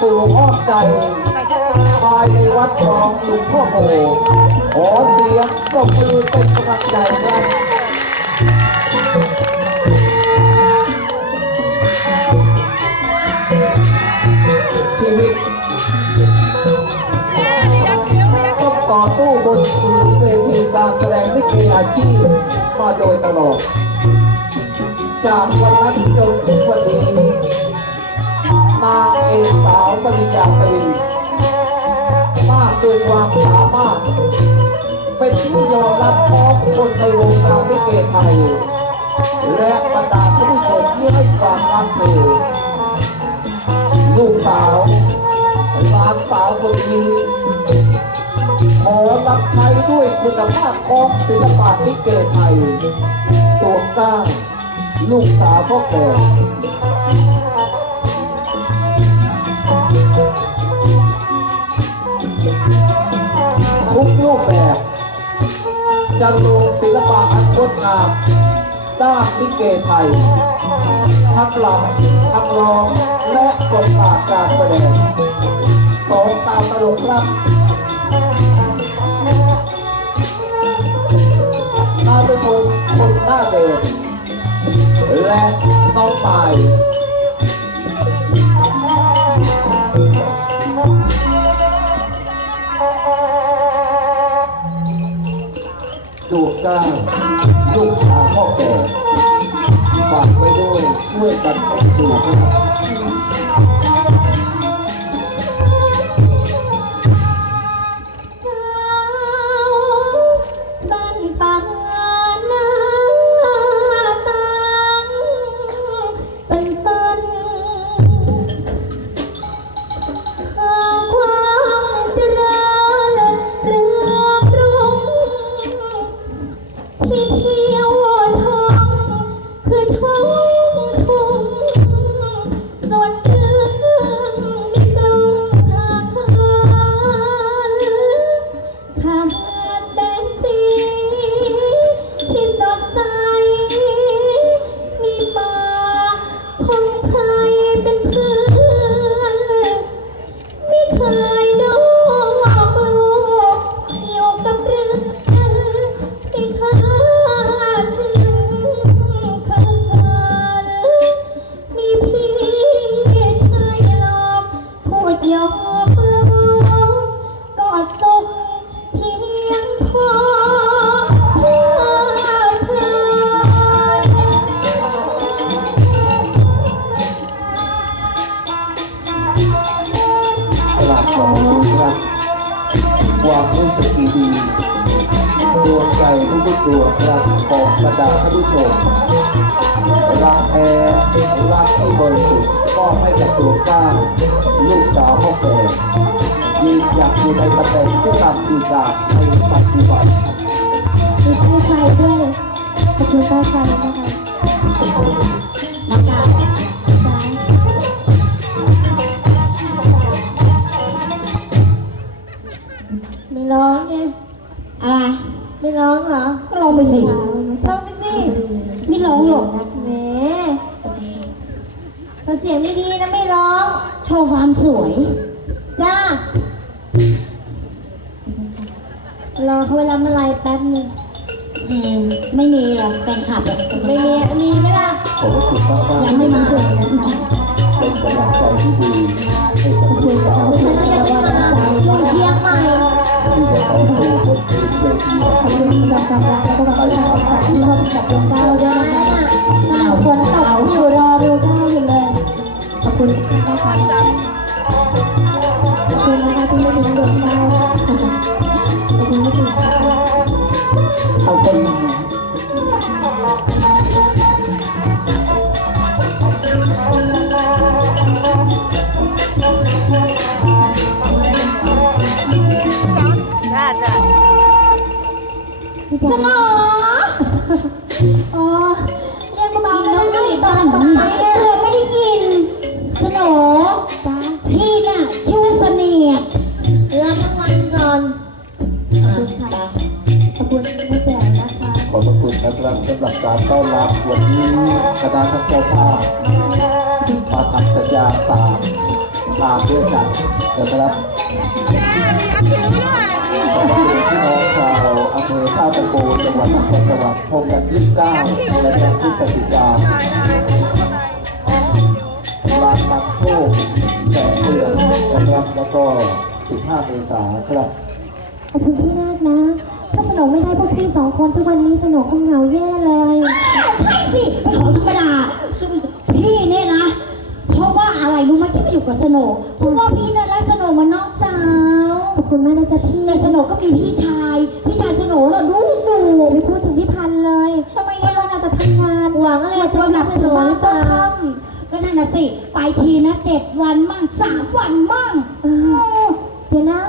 สู่อ้อมใจภายในวัดของหลวงพ่อโหขอเสียงปรบมือเป็นกำลังใจครับชีวิตต้องต่อสู้บนเวทีการแสดงลิเกอาชีพมาโดยตลอด จากวันนั้นจนถึงวันนี้ นางเอกสาวปริญญาตรีมากด้วยความสามารถ เป็นที่ยอมรับของคนในวงการลิเกไทย และบรรดาผู้ชมที่ให้ความรักเธอลูกสาวหลานสาวคนนี้ขอรับใช้ด้วยคุณภาพของศิลปะลิเกไทย ตัวก้าลูกสาวพ่อแก่ รูปแบบจะลงศิลปะอันงดงามด้านลิเกไทย ทั้งลำทั้งร้องและบทบาทการแสดงสองตามตลกครับนาตุพงศ์คนหน้าเดิมและน้องไปายดูก้าลูกสาวพ่อแก่ฝากไว้ด้วยช่วยกันให้สู่ครับ อกล้อกอดสุขเพียงพอเพลิดเพลินตลาดของครับความรู้สึกดีๆดวงใจทุกๆดวงครับของบรรดาท่านผู้ชม สุทธิ์ก็ให้กับตัวก้าลูกสาวพ่อแก่ยืนหยัดอยู่ในตำแหน่งผู้นำอีสานในปัจจุบันมีป้ชายด้วยขอบคุณป้ายไฟนะคะมากราบซ้ายไม่ร้องไงอะไรไม่ร้องเหรอก็ร้องไปสิร้องไปสิไม่ร้องหรอกแหม พอเสียงดีๆนะไม่ร้อง โชว์ความสวย จ้ารอเขาไปรับอะไรแป๊บนึงอืมไม่มีหรอกแฟนคลับอะไม่มีอะมีไหมล่ะ ขอบคุณมากๆยังไม่มาถึงนะเป็นกำลังใจที่ดีให้กับลูกสาวฉันก็ยังไม่มาอยู่เชียงใหม่ที่จะต่อสู้บนเวทีขอบคุณสำหรับความรักและก็ความรักที่มอบกับดวงดาวด้วยนะคะหนาวฝนตกอยู่รอดูก้าวอยู่เลยขอบ คุณนะคะขอบคุณนะคะที่ไม่ทิ้งดวงดาวขอบคุณที่ถึงขอบคุณจ้าจ้าสนออ๋อเรียกเบาๆแล้วไม่ตอนท คุณค่ะขอบคุณไม่แก่นะคะขอบพระคุณนะครับสำหรับการต้อนรับวันนี้คณะท่านเจ้าภาพมาทำสัญญาสามทางด้วยกันนะครับสวัสดีพี่น้องชาวอำเภอท่าตะโกจังหวัดนครสวรรค์พบกันที่9และเดือนพฤศจิกายนร้านนักโชคแสงเปลือกนะครับแล้วก็ 15 เมษายนครับ ขอบคุณพี่นาคนะ ถ้าสนองไม่ได้พวกพี่สองคนทุกวันนี้สนองคงเหงาแย่เลย ใช่สิเป็นของธรรมดาพี่เนี่ยนะ เพราะว่าอะไรรู้ไหมที่มาอยู่กับสโหนเพราะว่าพี่เนี่ยรักสโหนเหมันน้องสาวขอบคุณมากนะจ๊ะพี่แต่สโหนก็มีพี่ชาย พี่ชายสโหนน่ะดูดูไม่พูดถึงพี่พันธุ์เลยทำไมเพราะอะว่าน่าจะทำงานหวังอะไรจะจะกหลัลับบสสโหนนองหรือเปตาล่ามก็นั่นน่ะสิ ไปทีนะเจ็ดวันมั่งสามวันมั่งเออเดี๋ยวนะ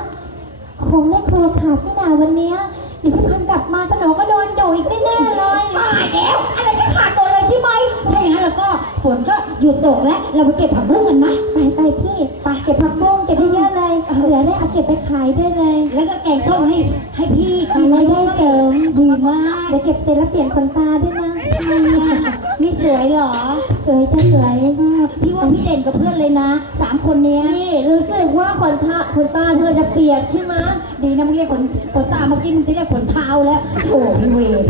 ของในครัวขาดไม่นาวันเนี้ยเดี๋ยวพี่พันธุ์กลับมาสนองก็โดนดุอีกแน่ๆเลยตายแล้วอะไรก็ขาดตัวเลยใช่ไหมถ้าอย่างนั้นแล้วก็ฝนก็หยุดตกแล้ว เราไปเก็บผักบุ้งกันนะไปไปพี่ไปเก็บผักบุ้งเก็บเยอะๆเลยเหลือได้เอาเก็บไปขายได้เลย แล้วก็แกงส้มให้ให้พี่เอาไว้ได้เสริมดีมากเดี๋ยวเก็บเสร็จแล้วเปลี่ยนขนตาด้วยนะ นี่สวยเหรอ สวยจะสวยพี่ว่าพี่เด่นกับเพื่อนเลยนะสามคนเนี้ยนี่รู้สึกว่าขนตาขนตาเธอจะเปียกใช่ไหมดีนะมึงเรียกขนขนตาเมื่อกี้มึงจะเรียกขนเท้าแล้วโอ้พี่เวร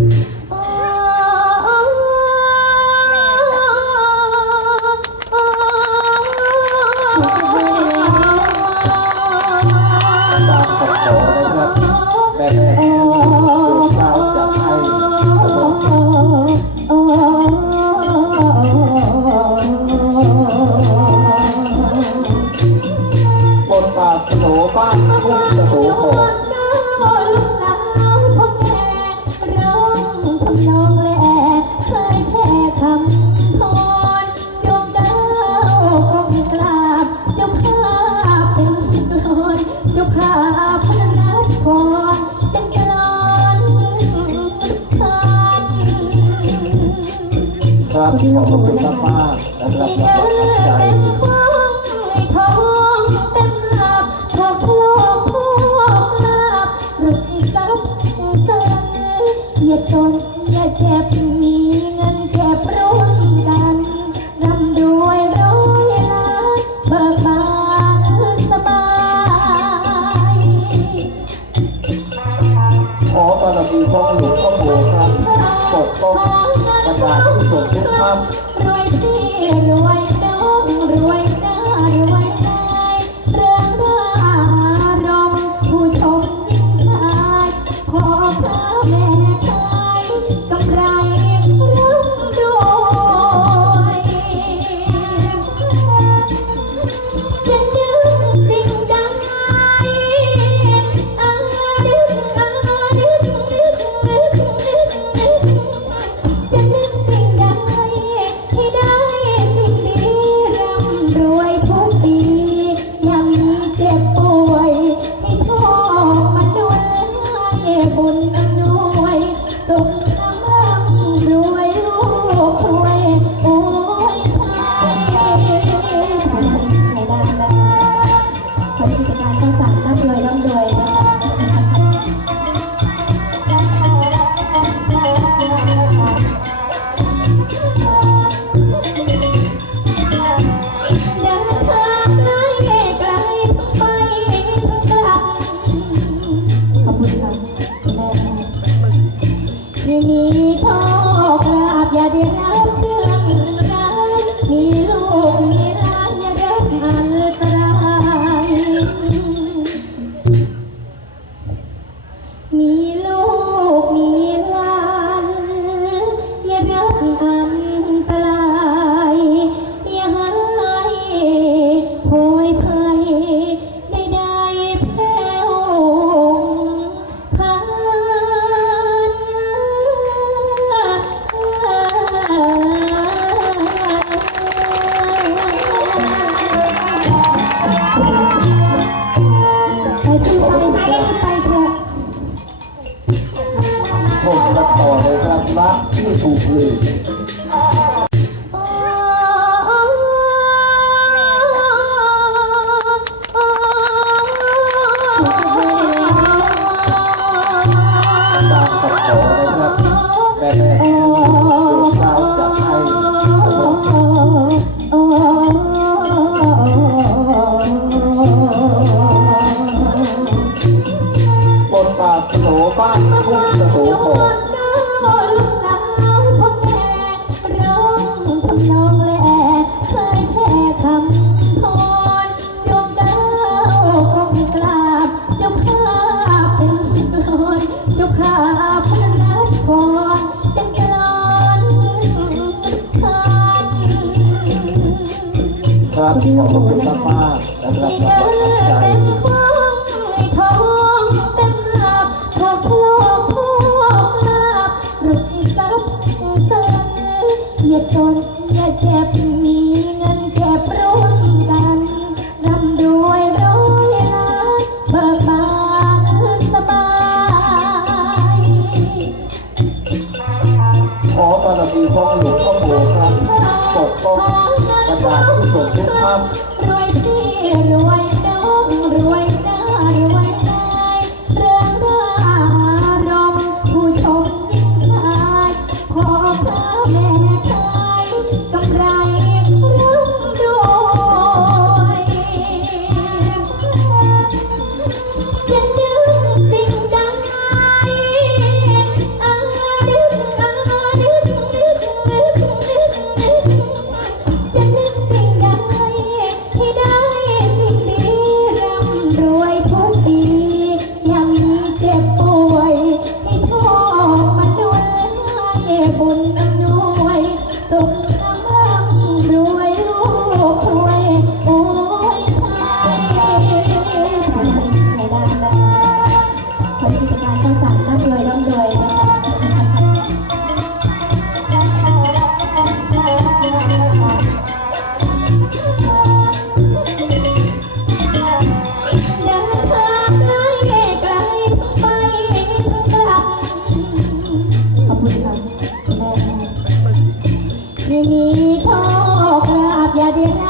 รวยที่รวย ของหลวงพ่อโบครับปกป้องบรรดาผู้สมทุกท่าน อย่างนี้ก็กราบอย่าเดียด